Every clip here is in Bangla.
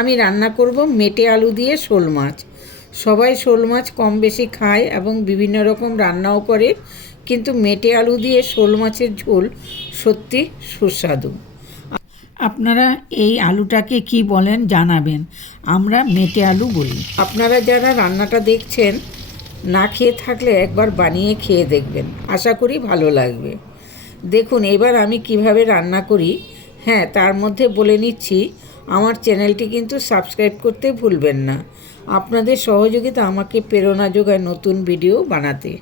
আমি রান্না করব মেটে আলু দিয়ে শোল মাছ। সবাই শোল মাছ কম বেশি খায় এবং বিভিন্ন রকম রান্নাও করে, কিন্তু মেটে আলু দিয়ে শোল মাছের ঝোল সত্যি সুস্বাদু। আপনারা এই আলুটাকে কি বলেন জানাবেন। আমরা মেটে আলু বলি। আপনারা যারা রান্নাটা দেখছেন না খেয়ে থাকলে একবার বানিয়ে খেয়ে দেখবেন, আশা করি ভালো লাগবে। দেখুন এবার আমি কিভাবে রান্না করি। হ্যাঁ, তার মধ্যে বলে নিচ্ছি, আমার চ্যানেলটি কিন্তু সাবস্ক্রাইব করতে ভুলবেন না। আপনাদের সহযোগিতা আমাকে প্রেরণা যোগায় নতুন ভিডিও বানাতে।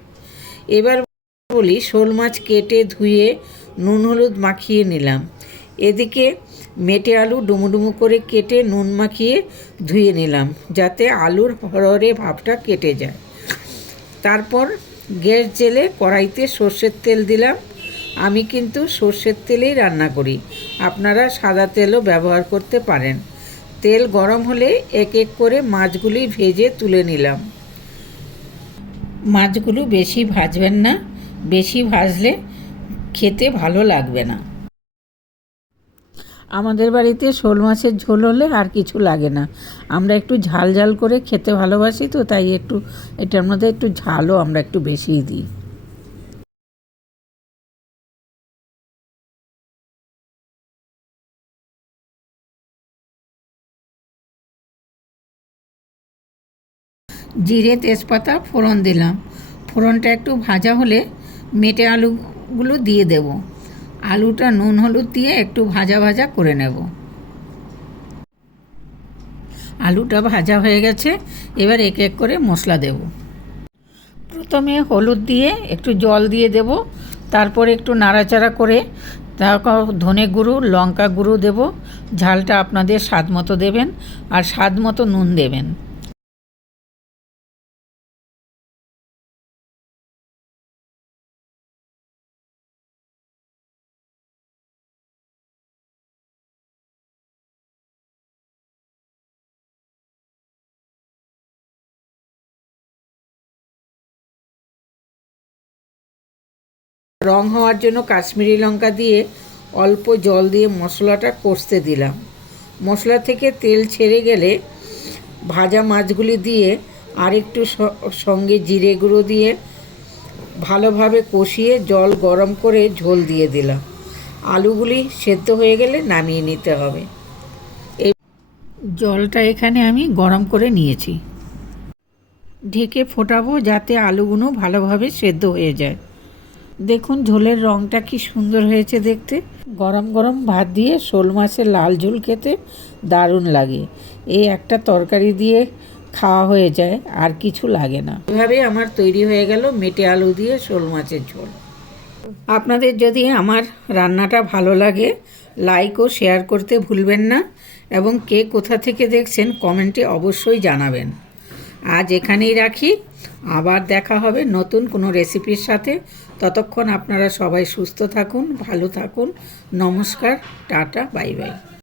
এবার বলি, শোল মাছ কেটে ধুয়ে নুন হলুদ মাখিয়ে নিলাম। এদিকে মেটে আলু ডুমুডুমু করে কেটে নুন মাখিয়ে ধুয়ে নিলাম, যাতে আলুর হরহরে ভাবটা কেটে যায়। তারপর গ্যাস জেলে কড়াইতে সর্ষের তেল দিলাম। আমি কিন্তু সর্ষের তেলেই রান্না করি, আপনারা সাদা তেলও ব্যবহার করতে পারেন। তেল গরম হলে এক এক করে মাছগুলি ভেজে তুলে নিলাম। মাছগুলো বেশি ভাজবেন না, বেশি ভাজলে খেতে ভালো লাগবে না। আমাদের বাড়িতে শোল মাছের ঝোল হলে আর কিছু লাগে না। আমরা একটু ঝাল ঝাল করে খেতে ভালোবাসি, তো তাই এটার মধ্যে একটু ঝালও আমরা একটু বেশিই দিই। জিরে তেজপাতা ফোড়ন দিলাম। ফোড়নটা একটু ভাজা হলে মেটে আলুগুলো দিয়ে দেব। আলুটা নুন হলুদ দিয়ে একটু ভাজা ভাজা করে নেব। আলুটা ভাজা হয়ে গেছে, এবার এক এক করে মশলা দেব। প্রথমে হলুদ দিয়ে একটু জল দিয়ে দেব, তারপর একটু নাড়াচাড়া করে তারপর ধনে গুঁড়ো লঙ্কা গুঁড়ো দেব। ঝালটা আপনাদের স্বাদ মতো দেবেন, আর স্বাদ মতো নুন দেবেন। রং হওয়ার জন্য কাশ্মীরি লঙ্কা দিয়ে অল্প জল দিয়ে মশলাটা কষতে দিলাম। মশলা থেকে তেল ছেড়ে গেলে ভাজা মাছগুলি দিয়ে আর একটু সঙ্গে জিরে গুঁড়ো দিয়ে ভালোভাবে কষিয়ে জল গরম করে ঝোল দিয়ে দিলাম। আলুগুলি সেদ্ধ হয়ে গেলে নামিয়ে নিতে হবে। এই জলটা এখানে আমি গরম করে নিয়েছি। ঢেকে ফোটাবো যাতে আলুগুলো ভালোভাবে সেদ্ধ হয়ে যায়। দেখুন ঝোলের রঙটা কি সুন্দর হয়েছে দেখতে। গরম গরম ভাত দিয়ে শোল মাছের লাল ঝোল খেতে দারুণ লাগে। এই একটা তরকারি দিয়ে খাওয়া হয়ে যায়, আর কিছু লাগে না। এভাবে আমার তৈরি হয়ে গেল মেটে আলু দিয়ে শোল মাছের ঝোল। আপনাদের যদি আমার রান্নাটা ভালো লাগে, লাইক ও শেয়ার করতে ভুলবেন না, এবং কে কোথা থেকে দেখছেন কমেন্টে অবশ্যই জানাবেন। আজ এখানেই রাখি, আবার দেখা হবে নতুন কোনো রেসিপির সাথে। ততক্ষণ আপনারা সবাই সুস্থ থাকুন, ভালো থাকুন। নমস্কার, টাটা, বাই বাই।